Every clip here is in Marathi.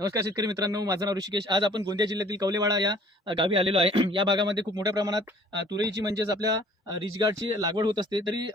नमस्कार शेतकरी मित्रांनो माझं नाव ऋषिकेश. आज आपण गोंदिया जिल्ह्यातील कवलेवाडा या गावी आलेलो आहे. या भागामध्ये खूप मोठ्या प्रमाणात तुरईची म्हणजेच आपल्या अ, लागवड होत असते. तरी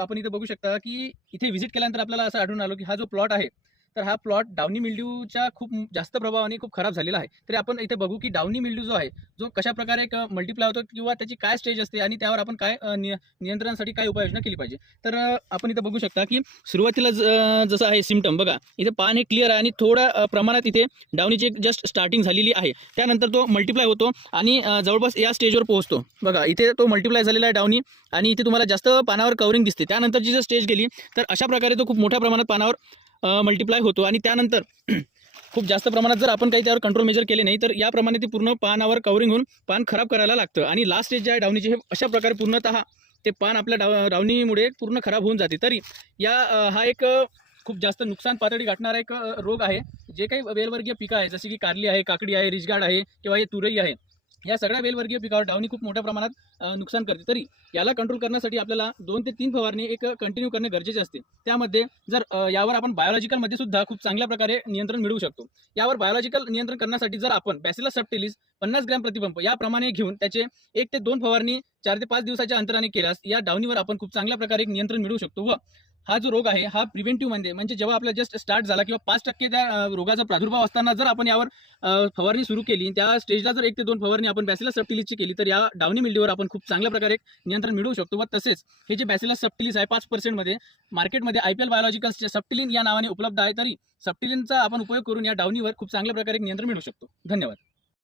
आपण इथे बघू शकता की इथे व्हिजिट केल्यानंतर आपल्याला असं आढळून आलो की हा जो प्लॉट आहे तर हा प्लॉट डावनी मिल्ड्यूच्या खूप जास्त प्रभावाने खूप खराब झालेला आहे. तरी आपण इथे बघू की डावनी मिल्ड्यू जो आहे जो कशा प्रकारे एक मल्टिप्लाय होतो किंवा त्याची काय स्टेज असते आणि त्यावर आपण काय निय- नियंत्रणासाठी काय उपाययोजना केली पाहिजे. तर आपण इथे बघू शकता की सुरुवातीला ज- जसं आहे सिमटम बघा इथे पान हे क्लिअर आहे आणि थोड्या प्रमाणात इथे डावनीची एक जस्ट स्टार्टिंग झालेली आहे. त्यानंतर तो मल्टिप्लाय होतो आणि जवळपास या स्टेजवर पोहोचतो. बघा इथे तो मल्टिप्लाय झालेला आहे डावनी आणि इथे तुम्हाला जास्त पानावर कवरिंग दिसते. त्यानंतरची जर स्टेज गेली तर अशा प्रकारे तो खूप मोठ्या प्रमाणात पानावर मल्टिप्लाय होतो. आणि त्यानंतर खूप जास्त प्रमाणात जर आपण काही त्यावर कंट्रोल मेजर केले नाही तर याप्रमाणे ते पूर्ण पानावर कवरिंग होऊन पान खराब करायला लागतं. आणि लास्ट स्टेज जे आहे डावणीचे हे अशा प्रकारे पूर्णतः ते पान आपल्या डाव डावणीमुळे पूर्ण खराब होऊन जाते. तरी या हा एक खूप जास्त नुकसान पातळी गाठणारा एक रोग आहे. जे काही वेलवर्गीय पिकं आहे जसे की कारली आहे काकडी आहे रिजगाड आहे किंवा हे तुरई आहे या सगळ्या वेलवर्गीय पिकावर डावणी खूप मोठ्या प्रमाणात नुकसान करते. तरी याला कंट्रोल करण्यासाठी आपल्याला दोन ते तीन फवारणी एक कंटिन्यू करणे गरजेचे असते. त्यामध्ये जर यावर आपण बायोलॉजिकलमध्ये सुद्धा खूप चांगल्या प्रकारे नियंत्रण मिळवू शकतो. यावर बायोलॉजिकल नियंत्रण करण्यासाठी जर आपण बॅसिला सबटिलीस पन्नास ग्रॅम प्रतिपंप याप्रमाणे घेऊन त्याचे एक ते दोन फवारणी चार ते पाच दिवसाच्या अंतराने केल्यास या डावणीवर आपण खूप चांगल्या प्रकारे एक नियंत्रण मिळवू शकतो व हा जो रोग आहे हा प्रिव्हेंटिव्ह म्हणजे म्हणजे जेव्हा आपला जस्ट स्टार्ट झाला किंवा पाच टक्के त्या रोगाचा प्रादुर्भाव असताना जर आपण यावर फवारणी सुरू केली त्या स्टेजला जर एक ते दोन फवारणी आपण बॅसिला सबटिलीसची केली तर या डावणी मिल्डीवर आपण खूप चांगल्या प्रकारे एक नियंत्रण मिळवू शकतो. व तसेच हे जे बॅसिला सबटिलीस आहे पाच पर्सेंटमध्ये मार्केटमध्ये आय पी एल बायोलॉजिकल्सचे सबटिलिन या नावाने उपलब्ध आहे तरी सबटिलिनचा आपण उपयोग करून या डावणीवर खूप चांगल्या प्रकारे एक नियंत्रण मिळवू शकतो. धन्यवाद.